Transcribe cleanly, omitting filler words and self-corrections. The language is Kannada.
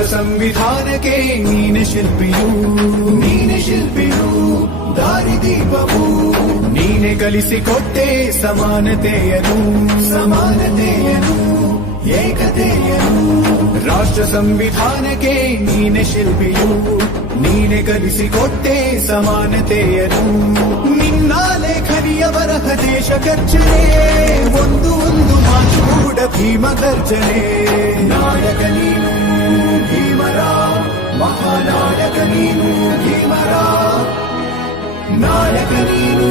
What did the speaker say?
ರಾಷ್ಟ್ರ ಸಂವಿಧಾನಕ್ಕೆ ನೀನೆ ಶಿಲ್ಪಿಯು ದಾರಿದೀಪವು ನೀನೆ ಕಲಿಸಿಕೊಟ್ಟೆ ಸಮಾನತೆಯನು ಏಕತೆಯನು ರಾಷ್ಟ್ರ ಸಂವಿಧಾನಕ್ಕೆ ನೀನೆ ಶಿಲ್ಪಿಯು ನೀನೆ ಕಲಿಸಿಕೊಟ್ಟೆ ಸಮಾನತೆಯನು ನಿನ್ನ ಲೇಖನಿಯ ಬರಹ ದೇಶ ಗರ್ಜನೆ ಒಂದು ಮಾತು ಕೂಡ ಭೀಮ ಗರ್ಜನೆ ನಾಯಕ ನೀನು ಭೀಮರ ಮಹಾನಾಯಕ ನೀನು ಭೀಮರ ನಾಯಕ ನೀನು